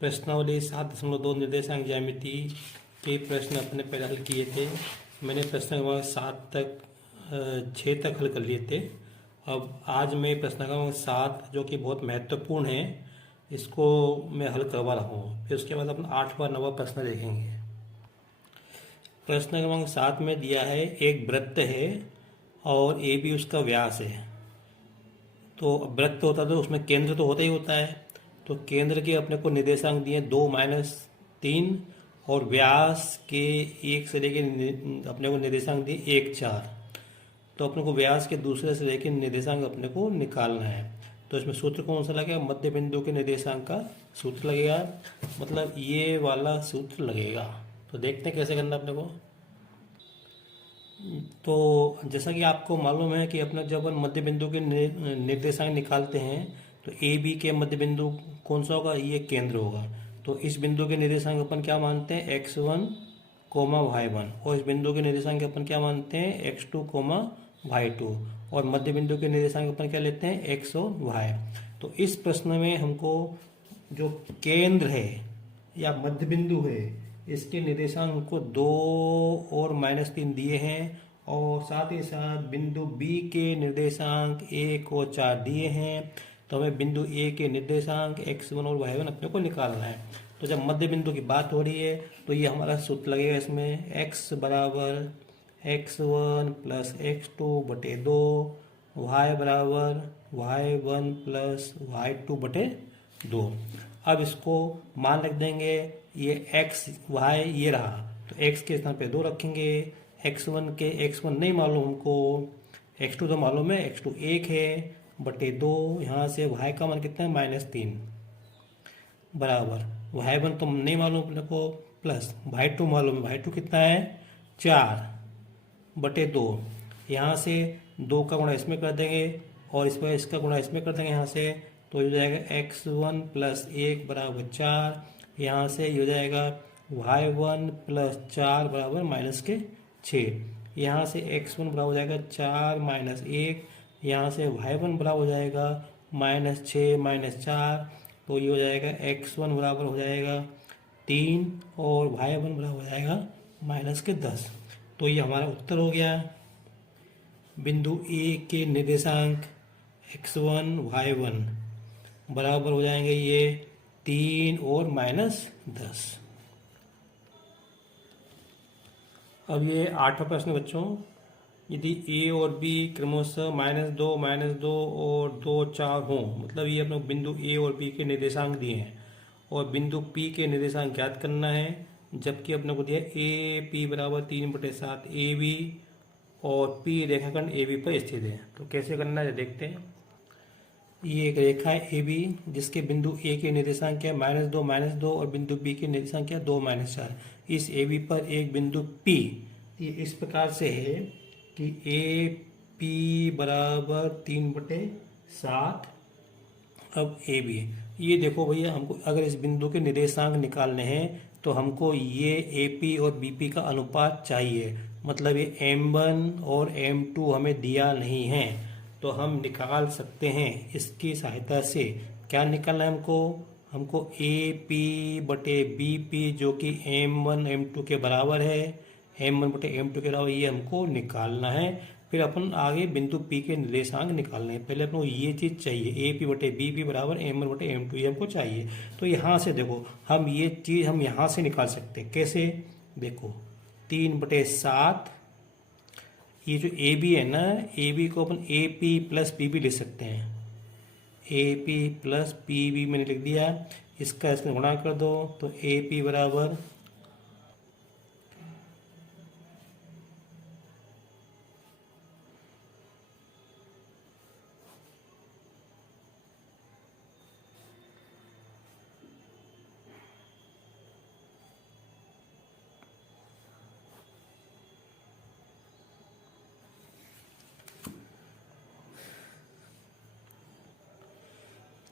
प्रश्नावली 7.2 निर्देशांक ज्यामिति के प्रश्न अपने पहले हल किए थे। मैंने प्रश्न क्रमांक 6 तक हल कर लिए थे। अब आज मैं प्रश्न क्रमांक 7 जो कि बहुत महत्वपूर्ण है इसको मैं हल करवा रहा हूँ। फिर उसके बाद अपन 8वां 9वां प्रश्न देखेंगे। प्रश्न क्रमांक 7 में दिया है एक वृत्त है और ए बी उसका व्यास है। तो वृत्त होता है तो उसमें केंद्र तो होता ही होता है। तो केंद्र के अपने को निर्देशांक दिए 2-3 और व्यास के 1 से लेके अपने को निर्देशांक दिए 1-4। तो अपने को व्यास के दूसरे से लेके निर्देशांक अपने को निकालना है। तो इसमें सूत्र कौन सा लगेगा? मध्य बिंदु के निर्देशांक का सूत्र लगेगा, मतलब ये वाला सूत्र लगेगा। तो देखते हैं कैसे करना अपने को। तो जैसा कि आपको मालूम है कि अपने जब अपन मध्य बिंदु के निर्देशांक निकालते हैं तो ए बी के मध्य बिंदु कौन सा होगा? ये केंद्र होगा। तो इस बिंदु के निर्देशांक अपन क्या मानते हैं? x1, y1। और इस बिंदु के निर्देशांक अपन क्या मानते हैं? x2, y2। और मध्य बिंदु के निर्देशांक अपन क्या लेते हैं? x और y। तो इस प्रश्न में हमको जो केंद्र है या मध्य बिंदु है इसके निर्देशांक को 2 और -3 दिए हैं और साथ ही साथ बिंदु बी के निर्देशांक 1 और 4 दिए हैं। तो हमें बिंदु ए के निर्देशांक x1 और y1 अपने को निकालना है। तो जब मध्य बिंदु की बात हो रही है तो ये हमारा सूत्र लगेगा इसमें x बराबर x1 प्लस x2 बटे 2, y बराबर y1 प्लस y2 बटे 2। अब इसको मान रख देंगे, ये x y ये रहा तो x के स्थान पे 2 रखेंगे। x1 नहीं मालूम हमको, x2 तो मालूम है, x2 1 है बटे 2। यहाँ से y का मान कितना है? -3 बराबर y1 तो नहीं मालूम अपने को, प्लस y2 मालूम है, y2 कितना है? 4 बटे 2। यहाँ से 2 का गुणा इसमें कर देंगे और इस पर इसका गुणा इसमें कर देंगे यहाँ से। तो हो जाएगा x1 प्लस 1 बराबर 4। यहाँ से हो जाएगा y1 प्लस 4 बराबर -6। यहाँ से x1 बराबर हो जाएगा 4 -1। यहाँ से y1 बराबर हो जाएगा -6 -4। तो ये हो जाएगा x1 बराबर हो जाएगा 3 और y1 बराबर हो जाएगा -10। तो ये हमारा उत्तर हो गया। बिंदु ए के निर्देशांक x1 y1 बराबर हो जाएंगे ये 3 और -10। अब ये 8वां प्रश्न बच्चों, यदि a और b क्रमशः -2 -2 और 2 4 हों, मतलब ये अपने बिंदु a और b के निर्देशांक दिए हैं और बिंदु p के निर्देशांक ज्ञात करना है। जबकि अपने को दिया ए पी बराबर 3/7 ए बी और p रेखाखंड ए बी पर स्थित है। तो कैसे करना है देखते हैं। ये एक रेखा है ए बी जिसके बिंदु ए के निर्देशांक क्या है? -2 और बिंदु बी के निर्देशांक क्या है? 2 4। इस ए बी पर एक बिंदु p ये इस प्रकार से है कि ए पी बराबर 3/7। अब ए बी, ये देखो भैया, हमको अगर इस बिंदु के निर्देशांक निकालने हैं तो हमको ये ए पी और बी पी का अनुपात चाहिए। मतलब ये m1 और m2 हमें दिया नहीं है तो हम निकाल सकते हैं इसकी सहायता से। क्या निकालना है हमको ए पी बटे बी पी जो कि m1 m2 के बराबर है, m1 बटे m2 के बराबर, ये हमको निकालना है। फिर अपन आगे बिंदु P के निर्देशांक निकालने हैं। पहले अपन को ये चीज़ चाहिए, ए पी बटे बी पी बराबर m1 बटे m2, ये हमको चाहिए। तो यहाँ से देखो हम ये चीज़ हम यहाँ से निकाल सकते हैं। कैसे? देखो 3/7, ये जो ए बी है ना, ए बी को अपन A P plus P B लिख सकते हैं। A P plus P B मैंने लिख दिया, इसका गुणा कर दो तो ए पी बराबर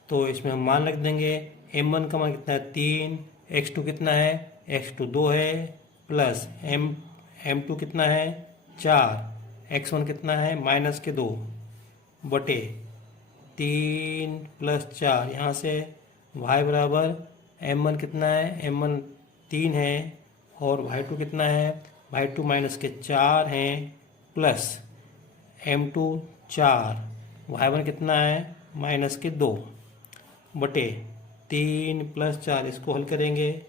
तो इसमें हम मान रख देंगे। m1 का मान कितना है? 3। x2 कितना है? x2 2 है, प्लस m2 कितना है? 4। x1 कितना है? -2 बटे 3 + 4। यहाँ से y बराबर M1 कितना है, M1 3 है, और Y2 कितना है, Y2 माइनस के 4 हैं, प्लस M2 4, Y1 कितना है, माइनस के 2 बटे 3 प्लस 4, इसको हल करेंगे,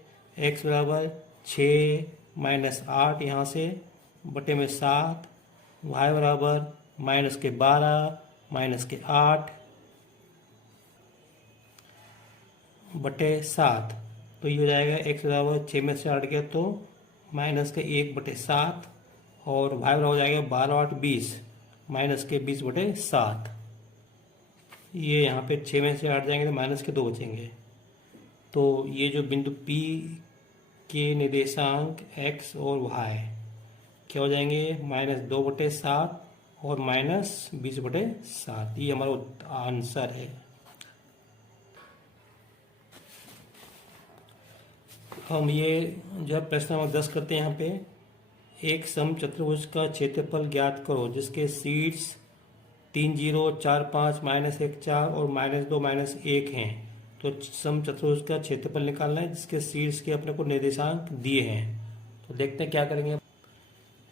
x बराबर 6 माइनस 8 यहाँ से बटे में 7, y बराबर माइनस के 12 माइनस के 8 बटे 7, तो ये हो जाएगा x बराबर 6 में से 8 गया तो माइनस के 1 बटे 7, और y बराबर हो जाएगा 12 8 20 माइनस के 20 बटे 7। ये यहाँ पे 6 में से 8 जाएंगे तो माइनस के 2 बचेंगे। तो ये जो बिंदु P के निर्देशांक x और y क्या हो जाएंगे, -2/7 और -20/7। ये हमारा आंसर है। हम ये जब प्रश्न नंबर 10 करते हैं, यहाँ पे एक समचतुर्भुज का क्षेत्रफल ज्ञात करो जिसके शीर्ष 3 0 4 5 -1 4 और -2 -1 हैं। तो समचतुर्भुज का क्षेत्रफल निकालना है जिसके शीर्ष के अपने को निर्देशांक दिए हैं। तो देखते हैं क्या करेंगे।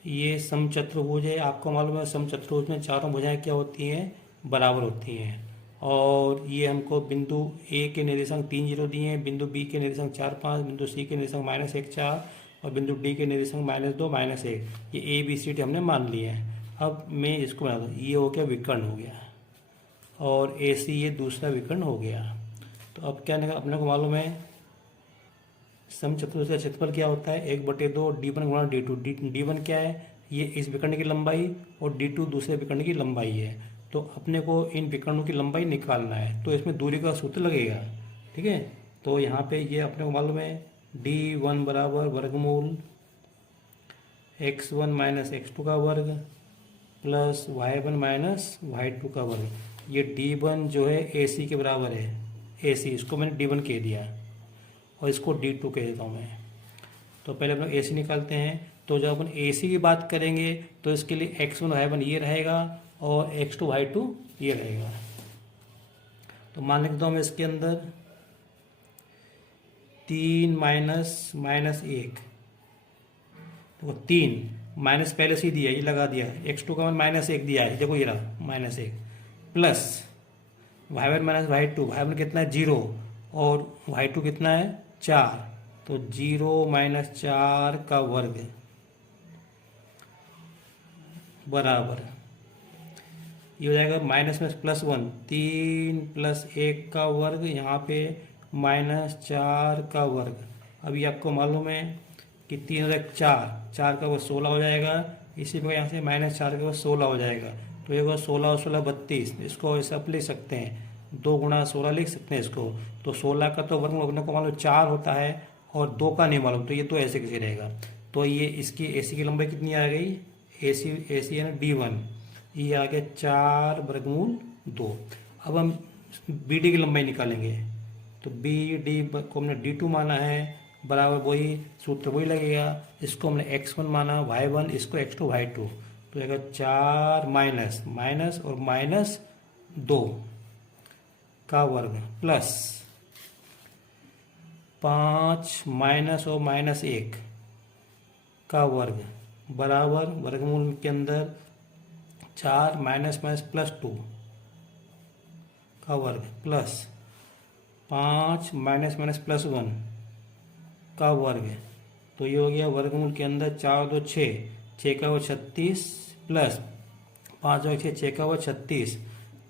ये समचतुर्भुज है, आपको मालूम है समचतुर्भुज में चारों भुजाएं क्या होती हैं, बराबर होती हैं। और ये हमको बिंदु ए के निर्देशांक 3 0 दिए हैं, बिंदु बी के निर्देशांक 4 5, बिंदु सी के निर्देशांक -1 4 और बिंदु डी के निर्देशांक -2 -1। ये ए बी सी डी हमने मान लिए हैं। अब मैं इसको बना दूँ, ये हो गया विकर्ण हो गया, और ए सी ये दूसरा विकर्ण हो गया। तो अब क्या निकला, अपने को मालूम है समचतुर्भुज का क्षेत्रफल क्या होता है, 1/2 d1 गुणा d2। d1 क्या है, ये इस विकर्ण की लंबाई, और d2 दूसरे विकर्ण की लंबाई है। तो अपने को इन विकर्णों की लंबाई निकालना है, तो इसमें दूरी का सूत्र लगेगा। ठीक है, तो यहाँ पे ये अपने को मालूम है d1 बराबर वर्गमूल x1 माइनस x2 का वर्ग प्लस y1 माइनस y2 का वर्ग। ये d1 जो है ac के बराबर है, ac इसको मैंने d1 कह दिया और इसको d2 कह देता हूँ मैं। तो पहले हम लोग ac निकालते हैं। तो जब अपन ac की बात करेंगे तो इसके लिए x1 y1 ये रहेगा और x2 y2 ये रहेगा। तो मान लेता हूँ मैं इसके अंदर 3 -1, तो 3 माइनस पहले से ही दिया, ये लगा दिया, x2 का -1 दिया है, देखो ये रहा -1, plus y1 minus y2, y1 कितना है 0 और y2 कितना है 4, तो 0 - 4 का वर्ग बराबर ये हो जाएगा माइनस में +1, 3 + 1 का वर्ग, यहाँ पे -4 का वर्ग। अभी आपको मालूम है कि 3 और 1 4, 4 का वर्ग 16 हो जाएगा, इसी प्रकार यहाँ से -4 का वर्ग 16 हो जाएगा। तो ये होगा 16 और 16 32, इसको ऐसा लिख सकते हैं, 2 गुणा 16 लिख सकते हैं इसको। तो 16 का तो वर्ग अपने को मालूम 4 होता है और 2 का नहीं मालूम, तो ये तो ऐसे कैसे रहेगा। तो ये इसकी AC की लंबाई कितनी आ गई, AC है ना d1, ये आ गया 4 वर्गमूल 2। अब हम BD की लंबाई निकालेंगे, तो BD को हमने d2 माना है, बराबर वही सूत्र वही लगेगा। इसको हमने x1 माना y1, इसको x2 y2, तो आएगा 4 माइनस और -2 का वर्ग प्लस 5 माइनस और -1 का वर्ग बराबर वर्गमूल के अंदर 4 -2 का वर्ग प्लस 5 -+1 का वर्ग। तो ये हो गया वर्गमूल के अंदर 4 2 6, 6 का वर्ग 36 प्लस 5 और 6 का वर्ग 36।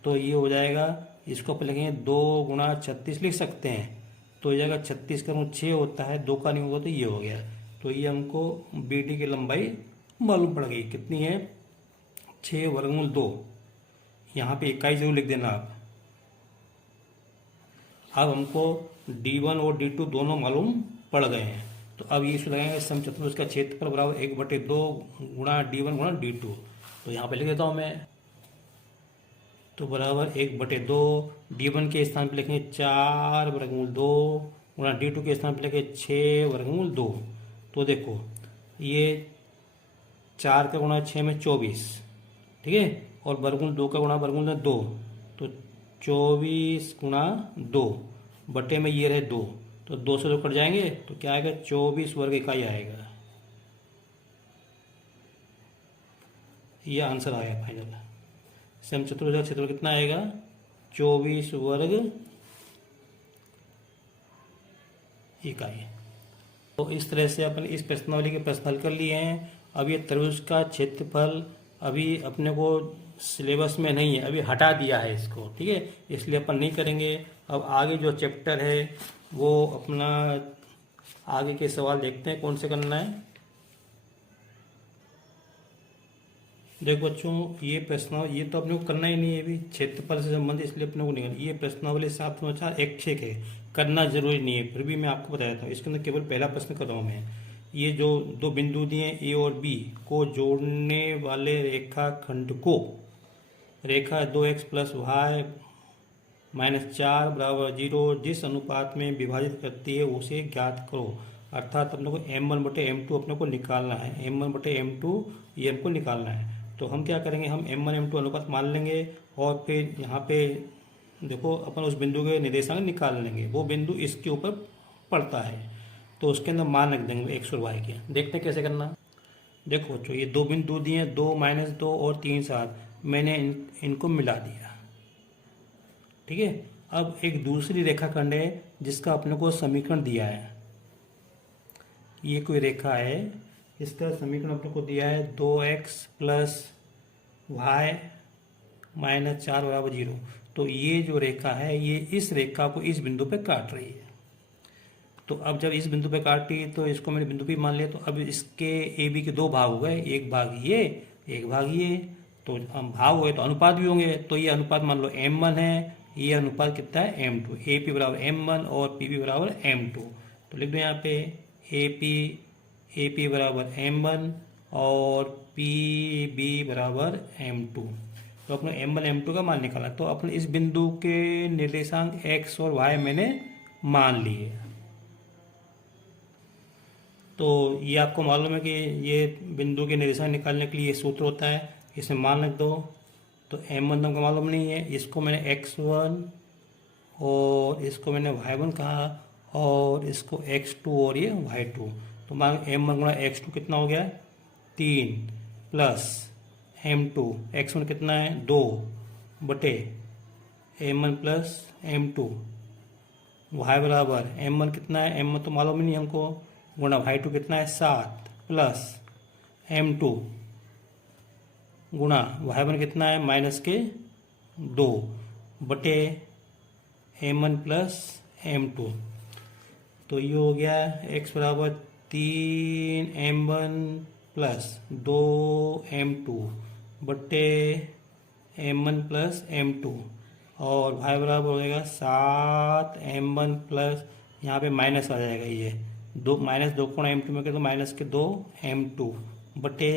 तो ये हो जाएगा, इसको अपन लिखेंगे 2 गुणा 36 लिख सकते हैं। तो ये जाएगा 36 का वर्ग 6 होता है, 2 का नहीं होगा, तो ये हो गया। तो ये हमको BD की लंबाई मालूम पड़ गई, कितनी है 6 वर्गमूल 2। यहाँ पे इकाई जरूर लिख देना आप। अब हमको d1 और d2 दोनों मालूम पड़ गए हैं, तो अब ये लगाएंगे समचतुर्भुज का क्षेत्रफल बराबर 1/2 गुणा d1 गुणा d2। तो यहाँ पे लिख देता हूँ मैं, तो बराबर 1/2, d1 के स्थान पे लिखेंगे 4 वर्गमूल 2 गुणा d2 के स्थान पे लिखेंगे 6 वर्गमूल 2। तो देखो ये 4 का गुणा 6 में 24, ठीक है, और वर्गमूल 2 का गुणा वर्गमूल में 2, तो 24 गुणा 2 बटे में ये रहे 2, तो 2 से 2 कट जाएंगे तो क्या आएगा, 24 वर्ग इकाई आएगा। ये आंसर आया फाइनल। सम चतुर्भुज का क्षेत्रफल कितना आएगा, 24 वर्ग इकाई। तो इस तरह से अपन इस प्रश्नावली के प्रश्न हल कर लिए हैं। अब ये त्रिभुज का क्षेत्रफल अभी अपने को सिलेबस में नहीं है, अभी हटा दिया है इसको, ठीक है, इसलिए अपन नहीं करेंगे। अब आगे जो चैप्टर है वो अपना आगे के सवाल देखते हैं कौन से करना है। देखो बच्चों, ये प्रश्नावली, ये तो अपने को करना ही नहीं है अभी, क्षेत्रफल से संबंधित, इसलिए अपने को नहीं करना। ये प्रश्नावली 7 समाचार ऐच्छिक है, करना जरूरी नहीं है, फिर भी मैं आपको बता देता हूँ। इसके अंदर केवल पहला प्रश्न कर रहा हूँ मैं। ये जो 2 बिंदु दिए ए और बी को जोड़ने वाले रेखाखंड को रेखा 2x प्लस वाई -4 बराबर 0 जिस अनुपात में विभाजित करती है उसे ज्ञात करो। अर्थात अपने को m1/m2 अपने को निकालना है, m1/m2 ये हमको निकालना है। तो हम क्या करेंगे, हम m1 m2 अनुपात मान लेंगे और फिर यहाँ पे देखो अपन उस बिंदु के निर्देशांक निकाल लेंगे। वो बिंदु इसके ऊपर पड़ता है तो उसके अंदर मान रख देंगे x और y के। देखते हैं कैसे करना। देखो बच्चों, ये 2 बिंदु दिए हैं, 2 -2 और 3 7, मैंने इनको मिला दिया, ठीक है। अब एक दूसरी रेखाखंड है जिसका अपने को समीकरण दिया है। ये कोई रेखा है, इसका समीकरण अपने को दिया है 2x प्लस वाई -4 बराबर 0। तो ये जो रेखा है ये इस रेखा को इस बिंदु पे काट रही है। तो अब जब इस बिंदु पे काटी तो इसको मैंने बिंदु भी मान लिया। तो अब इसके ए बी के 2 भाग हो गए, एक भाग ये, एक भाग ये। तो हम भाग हुए तो अनुपात भी होंगे। तो ये अनुपात मान लो m1 है, ये अनुपात कितना है m2। ए पी बराबर m1 और पी बी बराबर m2। तो लिख दो यहाँ पे ए पी बराबर m1 और पी बी बराबर m2। तो अपने m1 m2 का मान निकाला। तो अपने इस बिंदु के निर्देशांक x और y मैंने मान लिए। तो ये आपको मालूम है कि ये बिंदु के निर्देशांक निकालने के लिए ये सूत्र होता है, इसमें मान रख दो। तो m1 तो हमको मालूम नहीं है, इसको मैंने x1 और इसको मैंने y1 कहा और इसको x2 और ये y2। तो मान m1 गुणा x2 कितना हो गया 3 प्लस m2 x1 कितना है 2 बटे m1 प्लस m2 y बराबर m1 कितना है, m1 तो मालूम ही नहीं हमको, गुणा y2 कितना है 7 प्लस m2 गुणा y1 कितना है -2 बटे m1 प्लस m2। तो ये हो गया x बराबर 3 m1 प्लस 2 m2 बटे m1 प्लस m2 और y बराबर हो जाएगा 7 m1 प्लस, यहाँ पे माइनस आ जाएगा, ये 2 -2 गुणा m2 में कर दो -2 m2 बटे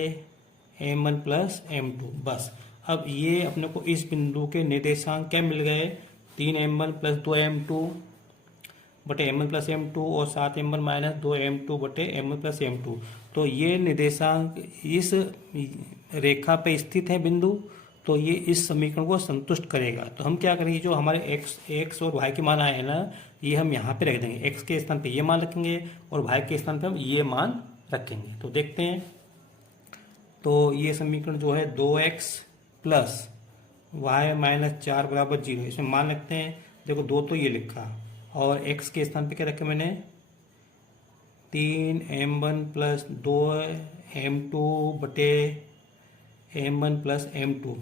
m1 प्लस m2। बस अब ये अपने को इस बिंदु के निर्देशांक क्या मिल गए 3 m1 प्लस 2 m2 बटे m1 प्लस m2 और 7 m1 माइनस 2 m2 बटे m1 प्लस m2। तो ये निर्देशांक इस रेखा पे स्थित है बिंदु, तो ये इस समीकरण को संतुष्ट करेगा। तो हम क्या करेंगे, जो हमारे x और y के मान आए हैं ना, ये हम यहाँ पे रख देंगे। x के स्थान पे ये मान रखेंगे और y के स्थान पे हम ये मान रखेंगे। तो देखते हैं। तो ये समीकरण जो है 2x प्लस वाई -4 बराबर 0, इसमें मान रखते हैं। देखो 2 तो ये लिखा और x के स्थान पे क्या रखा मैंने 3 m1 प्लस 2 m2 बटे m1 plus m2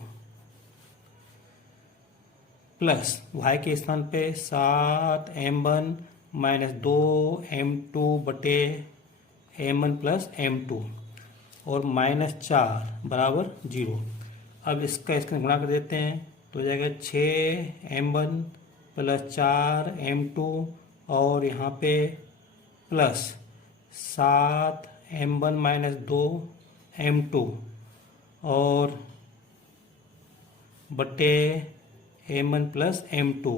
plus y के स्थान पे 7 m1 माइनस 2 m2 बटे m1 प्लस m2 और -4 बराबर 0। अब इसका गुणा कर देते हैं तो हो जाएगा 6 m1 प्लस 4 m2 और यहाँ पे प्लस 7 m1 माइनस 2 m2 और बटे m1 प्लस m2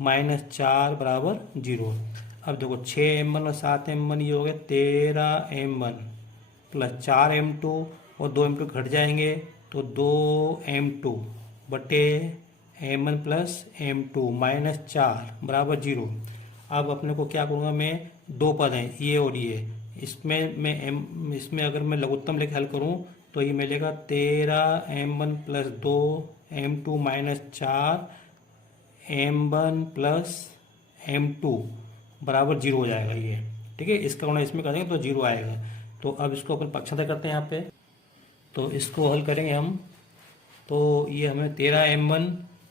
-4 बराबर 0। अब देखो 6 m1 और 7 m1 ये हो गया 13 m1 प्लस 4 m2 और 2 m2 घट जाएंगे तो 2 m2 बटे m1 प्लस m2 -4 बराबर 0। अब अपने को क्या करूँगा, मैं दो पद हैं ये और ये, इसमें अगर मैं लघुत्तम लेके हल करूँ तो ये मिलेगा 13m+2m2 -4m1 + m2 बराबर 0 हो जाएगा ये। ठीक है, इसका गुणा इसमें करेंगे तो 0 आएगा। तो अब इसको अपन पक्षांतर करते हैं यहाँ पे, तो इसको हल करेंगे हम। तो ये हमें 13m1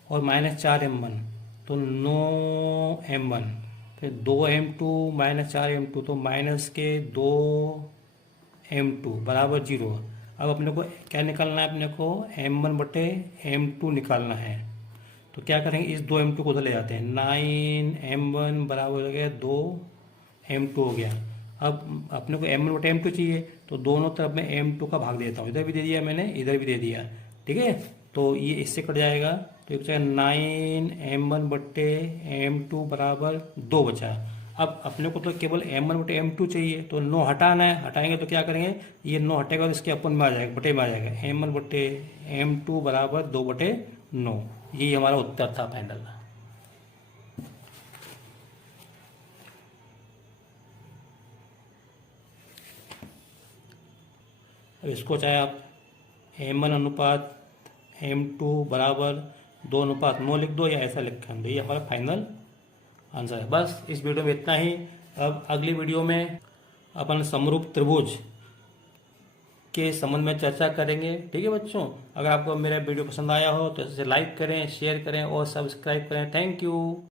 और -4m1 तो 9m1, फिर 2m2 -4m2 तो -2m2 बराबर 0। अब अपने को क्या निकालना है, अपने को m1/m2 निकालना है। तो क्या करेंगे, इस 2m2 को उधर ले जाते हैं, 9m1 बराबर हो गया 2m2 हो गया। अब अपने को m1/m2 चाहिए, तो दोनों तरफ में m2 का भाग देता हूँ, इधर भी दे दिया मैंने, इधर भी दे दिया। ठीक है, तो ये इससे कट जाएगा, तो ये बचेगा 9m1/m2 बराबर 2 बचा। अब अपने को तो केवल m1/m2 चाहिए, तो 9 हटाना है, हटाएंगे तो क्या करेंगे, ये 9 हटेगा तो इसके अपन में आ जाएगा, बटे में आ जाएगा, m1/m2 बराबर 2/9। यही हमारा उत्तर था फाइनल। अब इसको चाहे आप m1/m2 बराबर 2:9 लिख दो, या ऐसा लिख दो, ये हमारा फाइनल आंसर है। बस इस वीडियो में इतना ही। अब अगली वीडियो में अपन समरूप त्रिभुज के संबंध में चर्चा करेंगे। ठीक है बच्चों, अगर आपको मेरा वीडियो पसंद आया हो तो इसे लाइक करें, शेयर करें और सब्सक्राइब करें। Thank you.